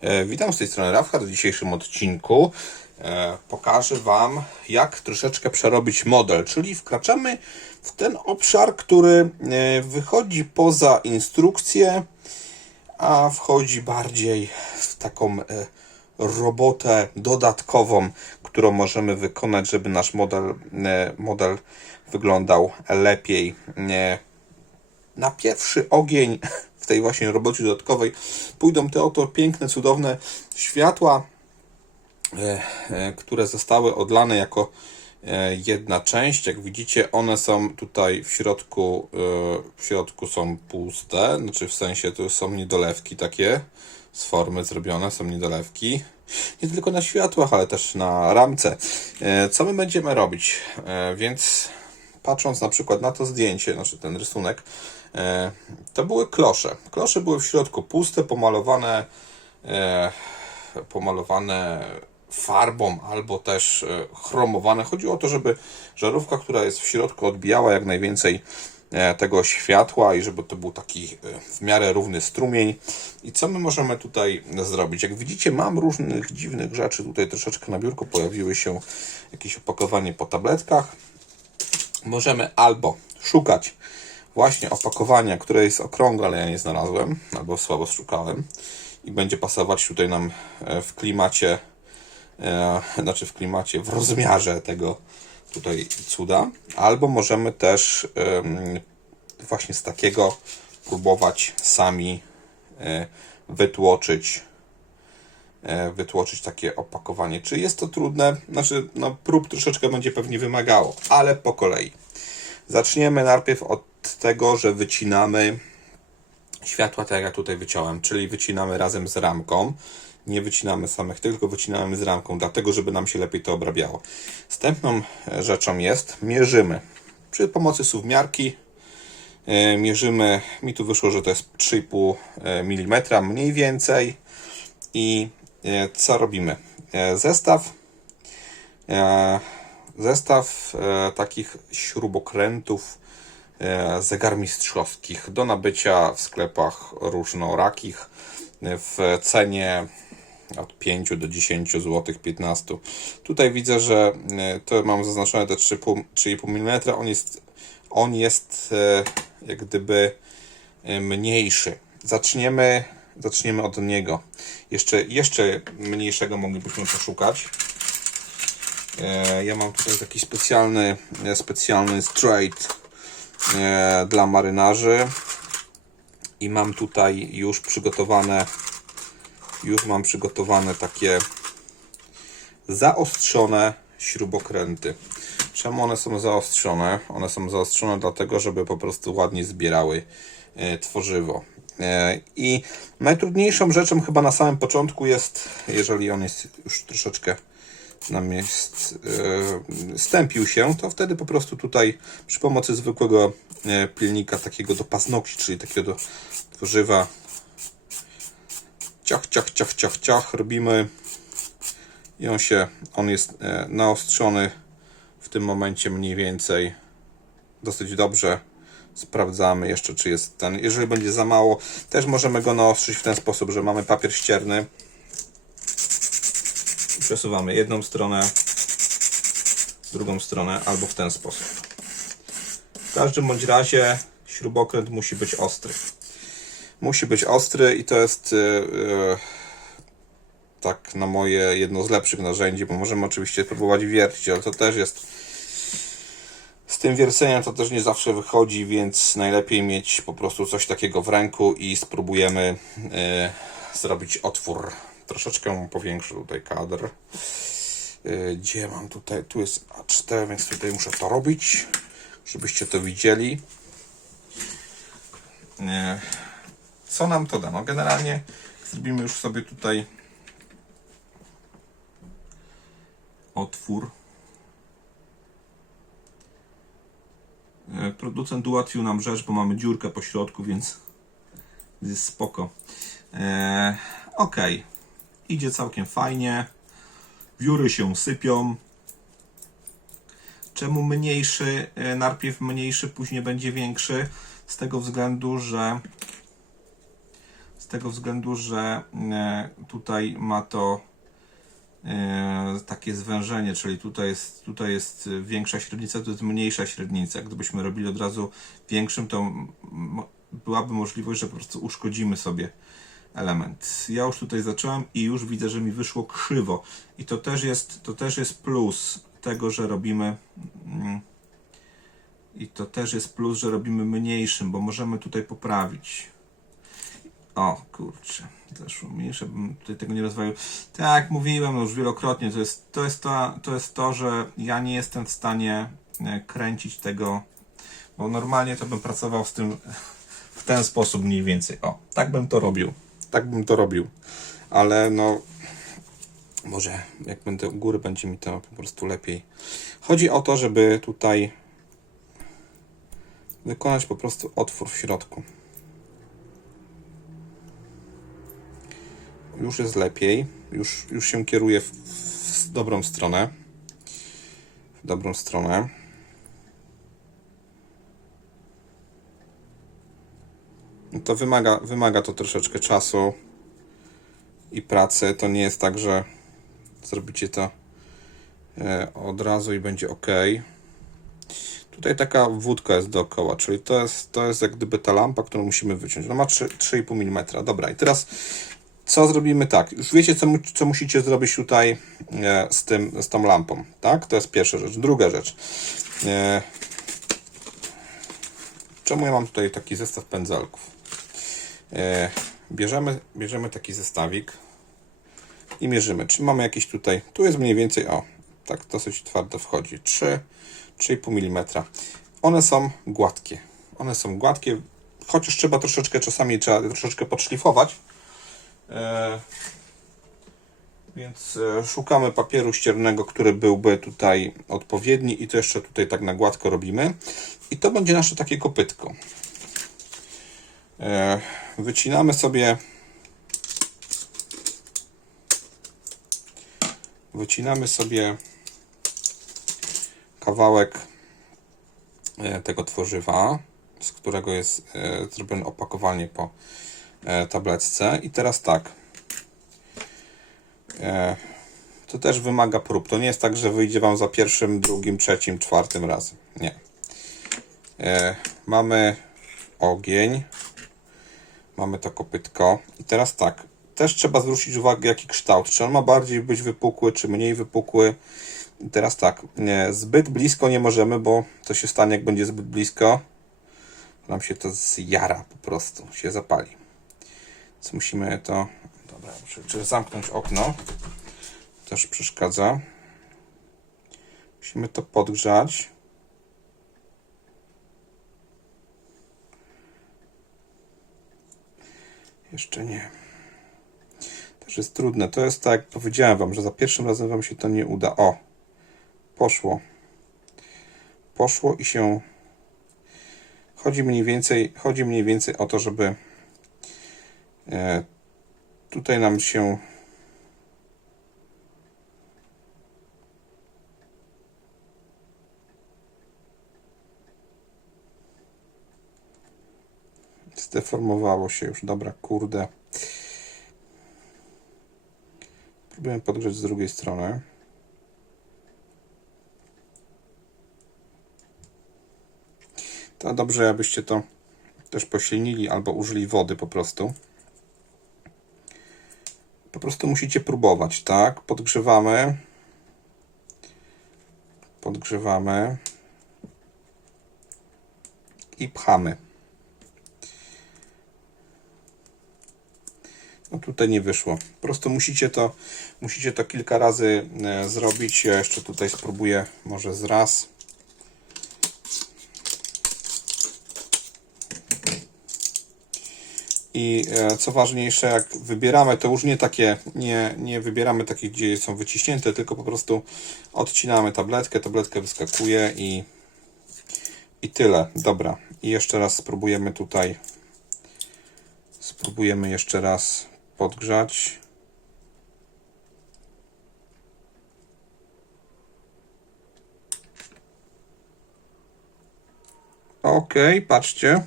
E, Witam z tej strony Rafka. W dzisiejszym odcinku e, pokażę Wam, jak troszeczkę przerobić model, czyli wkraczamy w ten obszar, który e, wychodzi poza instrukcję, a wchodzi bardziej w taką robotę dodatkową, którą możemy wykonać, żeby nasz model, model wyglądał lepiej. Na pierwszy ogień tej właśnie robocie dodatkowej pójdą te oto piękne, cudowne światła, e, e, które zostały odlane jako e, jedna część. Jak widzicie, one są tutaj w środku, w środku są puste, znaczy w sensie to są niedolewki takie z formy zrobione, są niedolewki. Nie tylko na światłach, ale też na ramce. Co my będziemy robić? Więc patrząc na przykład na to zdjęcie, znaczy ten rysunek, to były klosze. Klosze były w środku puste, pomalowane, e, pomalowane farbą albo też e, chromowane. Chodziło o to, żeby żarówka, która jest w środku, odbijała jak najwięcej e, tego światła i żeby to był taki e, w miarę równy strumień. I co my możemy tutaj zrobić? Jak widzicie, mam różnych dziwnych rzeczy. Tutaj troszeczkę na biurku pojawiły się jakieś opakowanie po tabletkach możemy albo szukać właśnie opakowania, które jest okrągłe, ale ja nie znalazłem, albo słabo szukałem i będzie pasować tutaj nam e, w klimacie, e, znaczy w klimacie, w rozmiarze tego tutaj cuda, albo możemy też właśnie z takiego próbować sami e, wytłoczyć wytłoczyć takie opakowanie. Czy jest to trudne? Znaczy, no, prób troszeczkę będzie pewnie wymagało, ale po kolei. Zaczniemy najpierw od tego, że wycinamy światła, tak jak ja tutaj wyciąłem, czyli wycinamy razem z ramką. Nie wycinamy samych, tylko wycinamy z ramką, dlatego żeby nam się lepiej to obrabiało. Następną e, rzeczą jest mierzymy. Przy pomocy suwmiarki e, mierzymy, mi tu wyszło, że to jest 3,5 mm mniej więcej. I e, co robimy? E, Zestaw e, zestaw e, takich śrubokrętów e, zegarmistrzowskich do nabycia w sklepach różnorakich w cenie od 5 do 10 zł 15. Tutaj widzę, że e, to mam zaznaczone te 3,5 3,5 mm. On jest, on jest e, jak gdyby mniejszy. Zaczniemy, zaczniemy od niego. Jeszcze, jeszcze mniejszego moglibyśmy poszukać. Ja mam tutaj taki specjalny, specjalny straight dla marynarzy i mam tutaj już przygotowane już mam przygotowane takie zaostrzone śrubokręty. Czemu one są zaostrzone? One są zaostrzone dlatego, żeby po prostu ładnie zbierały e, tworzywo. E, I najtrudniejszą rzeczą chyba na samym początku jest, jeżeli on jest już troszeczkę nam jest, e, stępił się, to wtedy po prostu tutaj przy pomocy zwykłego e, pilnika takiego do paznokci, czyli takiego do tworzywa ciach, ciach, ciach, ciach, ciach robimy i on się, on jest e, naostrzony w tym momencie mniej więcej dosyć dobrze. Sprawdzamy jeszcze, czy jest ten. Jeżeli będzie za mało, też możemy go naostrzyć w ten sposób, że mamy papier ścierny. Przesuwamy jedną stronę, drugą stronę, albo w ten sposób. W każdym bądź razie śrubokręt musi być ostry. Musi być ostry i to jest yy, tak na moje jedno z lepszych narzędzi, bo możemy oczywiście próbować wiercić, ale to też jest z tym wierceniem to też nie zawsze wychodzi, więc najlepiej mieć po prostu coś takiego w ręku i spróbujemy yy, zrobić otwór. Troszeczkę powiększę tutaj kadr. Yy, gdzie mam tutaj? Tu jest A4, więc tutaj muszę to robić, żebyście to widzieli. Yy, co nam to da? No generalnie zrobimy już sobie tutaj otwór. E, Producent ułatwił nam rzecz, bo mamy dziurkę po środku, więc jest spoko. E, ok, idzie całkiem fajnie. Wióry się sypią. Czemu mniejszy? E, najpierw mniejszy, później będzie większy. Z tego względu, że z tego względu, że e, tutaj ma to e, takie zwężenie, czyli tutaj jest, tutaj jest większa średnica, to jest mniejsza średnica. Gdybyśmy robili od razu większym, to byłaby możliwość, że po prostu uszkodzimy sobie element. Ja już tutaj zacząłem i już widzę, że mi wyszło krzywo. I to też jest, to też jest plus tego, że robimy. mm, I to też jest plus, że robimy mniejszym, bo możemy tutaj poprawić. O, kurczę, zeszło mi, żebym tutaj tego nie rozwalił. Tak mówiłem już wielokrotnie, to jest to, jest to, to, jest to że ja nie jestem w stanie e, kręcić tego, bo normalnie to bym pracował z tym w ten sposób mniej więcej. O, tak bym to robił. Tak bym to robił. Ale no, może jak będę u góry, będzie mi to po prostu lepiej. Chodzi o to, żeby tutaj wykonać po prostu otwór w środku. Już jest lepiej. Już, już się kieruje w, w dobrą stronę. W dobrą stronę. To wymaga, wymaga to troszeczkę czasu i pracy. To nie jest tak, że zrobicie to e, od razu i będzie ok. Tutaj taka wódka jest dookoła, czyli to jest, to jest jak gdyby ta lampa, którą musimy wyciąć. No ma 3 3,5 mm. Dobra, i teraz co zrobimy tak? Już wiecie, co, co musicie zrobić tutaj e, z, tym, z tą lampą, tak? To jest pierwsza rzecz. Druga rzecz. E, czemu ja mam tutaj taki zestaw pędzelków? E, bierzemy, bierzemy taki zestawik i mierzymy, czy mamy jakieś tutaj, tu jest mniej więcej, o, tak dosyć twardo wchodzi, 3, 3,5 mm. One są gładkie, one są gładkie, chociaż trzeba troszeczkę, czasami trzeba troszeczkę podszlifować, e, więc e, szukamy papieru ściernego, który byłby tutaj odpowiedni i to jeszcze tutaj tak na gładko robimy. I to będzie nasze takie kopytko. E, wycinamy sobie wycinamy sobie kawałek e, tego tworzywa, z którego jest e, zrobione opakowanie po tabletce. I teraz tak. To też wymaga prób. To nie jest tak, że wyjdzie Wam za pierwszym, drugim, trzecim, czwartym razem. Nie. Mamy ogień. Mamy to kopytko. I teraz tak. Też trzeba zwrócić uwagę, jaki kształt. Czy on ma bardziej być wypukły, czy mniej wypukły. I teraz tak. Nie, zbyt blisko nie możemy, bo to się stanie, jak będzie zbyt blisko. Nam się to zjara po prostu. Się zapali. Więc musimy to... Dobra, czy, czy zamknąć okno. Też przeszkadza. Musimy to podgrzać. Jeszcze nie. Też jest trudne. To jest tak, jak powiedziałem Wam, że za pierwszym razem Wam się to nie uda. O! Poszło. Poszło i się. Chodzi mniej więcej, chodzi mniej więcej o to, żeby e, tutaj nam się zdeformowało się już. Dobra, kurde. Próbuję podgrzać z drugiej strony. To dobrze, abyście to też posilnili albo użyli wody po prostu. Po prostu musicie próbować, tak? Podgrzewamy. Podgrzewamy. I pchamy. No tutaj nie wyszło. Po prostu musicie to, musicie to kilka razy e, zrobić. Ja jeszcze tutaj spróbuję może z raz. I e, co ważniejsze, jak wybieramy, to już nie takie, nie, nie wybieramy takich, gdzie są wyciśnięte, tylko po prostu odcinamy tabletkę, tabletkę wyskakuje i, i tyle. Dobra. I jeszcze raz spróbujemy tutaj, spróbujemy jeszcze raz podgrzać. Ok, patrzcie.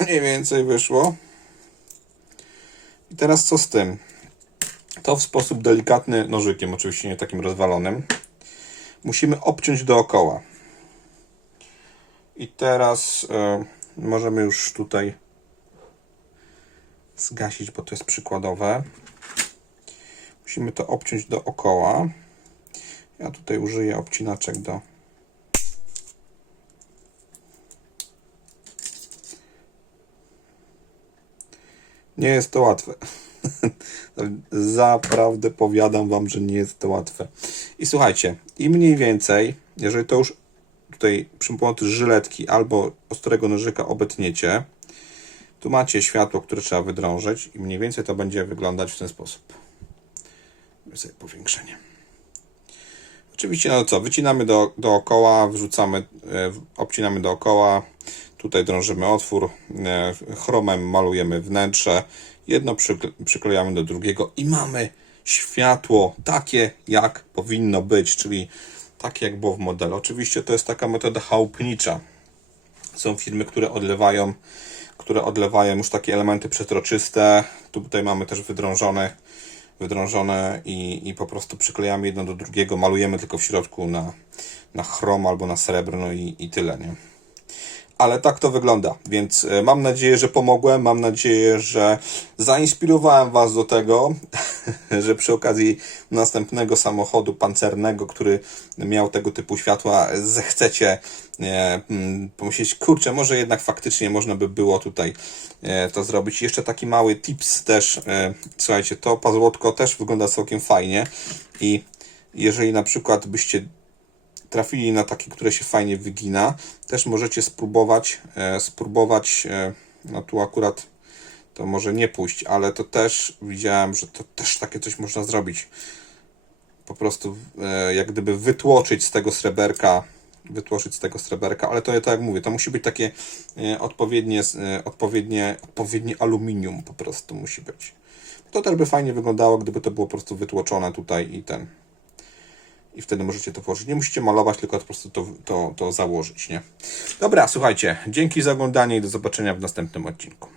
Mniej więcej wyszło. teraz co z tym? To w sposób delikatny, nożykiem, oczywiście nie takim rozwalonym, musimy obciąć dookoła. I teraz e, możemy już tutaj zgasić, bo to jest przykładowe. Musimy to obciąć dookoła. Ja tutaj użyję obcinaczek do Nie jest to łatwe. Zaprawdę powiadam wam, że nie jest to łatwe. I słuchajcie, i mniej więcej, jeżeli to już tutaj przy pomocy żyletki albo ostrego nożyka obetniecie, tu macie światło, które trzeba wydrążyć i mniej więcej to będzie wyglądać w ten sposób. Sobie powiększenie. Oczywiście, no co, wycinamy do, dookoła, wrzucamy, e, obcinamy dookoła, tutaj drążymy otwór, e, chromem malujemy wnętrze, jedno przykle, przyklejamy do drugiego i mamy światło takie, jak powinno być, czyli takie, jak było w modelu. Oczywiście to jest taka metoda chałupnicza. Są firmy, które odlewają, które odlewają już takie elementy przetroczyste. Tutaj mamy też wydrążone, wydrążone i, i po prostu przyklejamy jedno do drugiego, malujemy tylko w środku na, na chrom albo na srebrno i, i tyle, nie? Ale tak to wygląda, więc e, mam nadzieję, że pomogłem. Mam nadzieję, że zainspirowałem Was do tego, że przy okazji następnego samochodu pancernego, który miał tego typu światła, zechcecie e, pomyśleć, kurczę, może jednak faktycznie można by było tutaj e, to zrobić. Jeszcze taki mały tips też, słuchajcie, to pazłotko też wygląda całkiem fajnie i jeżeli na przykład byście trafili na takie, które się fajnie wygina, też możecie spróbować, e, spróbować, e, no tu akurat to może nie pójść, ale to też widziałem, że to też takie coś można zrobić. Po prostu e, jak gdyby wytłoczyć z tego sreberka, wytłoczyć z tego sreberka, ale to tak jak mówię, to musi być takie odpowiednie, odpowiednie, odpowiednie aluminium po prostu musi być. To też by fajnie wyglądało, gdyby to było po prostu wytłoczone tutaj i ten i wtedy możecie to włożyć. Nie musicie malować, tylko po prostu to, to, to założyć, nie? Dobra, słuchajcie, dzięki za oglądanie i do zobaczenia w następnym odcinku.